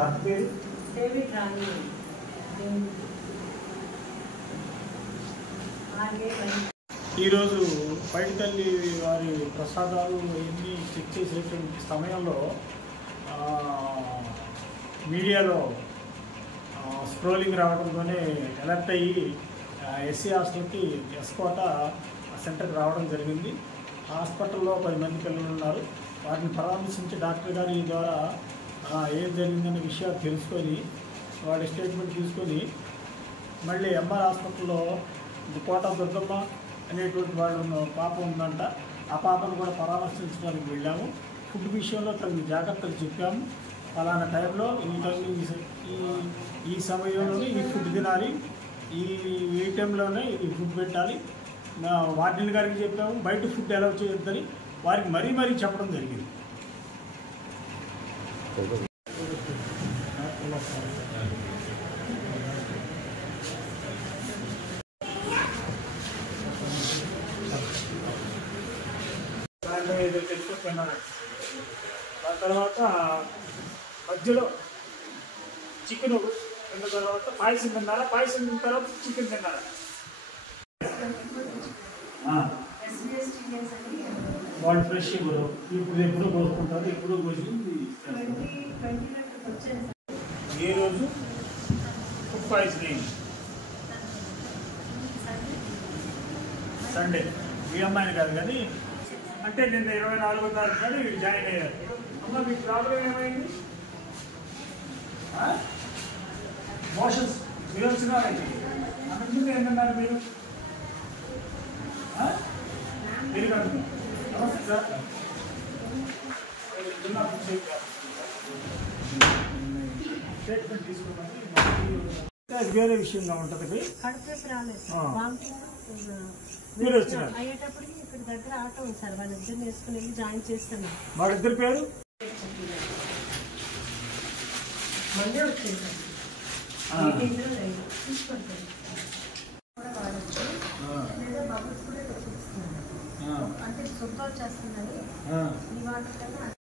భర్త పేరు డేవిడ్ రాణి. ఈరోజు పైడితల్లి వారి ప్రసాదాలు ఇవన్నీ చెక్ చేసేటువంటి సమయంలో మీడియాలో స్క్రోలింగ్ రావడంతోనే అలర్ట్ అయ్యి ఎస్సీ హాస్టల్కి ఎస్కోట సెంటర్కి రావడం జరిగింది. హాస్పిటల్లో 10 మంది పిల్లలు ఉన్నారు. వారిని పరామర్శించి డాక్టర్ గారి ద్వారా ఏం జరిగిందనే విషయాలు తెలుసుకొని వాళ్ళ స్టేట్మెంట్ తీసుకొని మళ్ళీ ఎంఆర్ హాస్పిటల్లో కోట దుర్గమ్మ అనేటువంటి వాళ్ళు పాప ఉందంట. ఆ పాపను కూడా పరామర్శించడానికి వెళ్ళాము. ఫుడ్ విషయంలో తగిన జాగ్రత్తలు చెప్పాము. ఫలానా టైంలో ఈ టైంలో ఈ సమయంలోనే ఈ ఫుడ్ తినాలి, ఈ టైంలోనే ఈ ఫుడ్ పెట్టాలి. వార్డెన్ గారికి చెప్పాము. బయట ఫుడ్ అలౌ చేయొద్దని వారికి మరీ చెప్పడం జరిగింది. తెలుసుకున్నాను. దాని తర్వాత మధ్యలో చికెన్ తిన్న తర్వాత పాయసం తిన్నారా, పాయసం తిన్న తర్వాత చికెన్ తిన్నారా? వాళ్ళు ఫ్రెష్ ఇప్పుడు ఎప్పుడు కోసుకుంటారు, ఎప్పుడు కోసి ఏ రోజు ఫుడ్ పాయిజనింగ్ సండే. ఈ అమ్మాయిని కాదు కానీ అంటే నిన్న 24వ తారీఖు కానీ జాయిన్ అయ్యారు. అమ్మ మీకు ప్రాబ్లం ఏమైంది? మోషన్స్ మీరు వచ్చినారండి. అంతకుముందు ఏంటన్నారు మీరు? మీరు కాదు. నమస్తే సార్. స్టేట్మెంట్ తీసుకోవాలి. వేరే విషయంగా ఉంటుంది. మీరు వచ్చినారు అయ్యేటప్పటికి ఇక్కడ దగ్గర ఆటో ఉంది సార్, వాళ్ళిద్దరు వేసుకుని వెళ్ళి జాయిన్ చేస్తున్నాం. వాళ్ళిద్దరి పేరు మండే వచ్చేసారు. తీసుకుంటారు కూడా వాడచ్చు, లేదా బబుల్స్ కూడా తెప్పిస్తున్నాను. అంటే సొంత వచ్చేస్తుందని ఈ వాటర్ కన్నా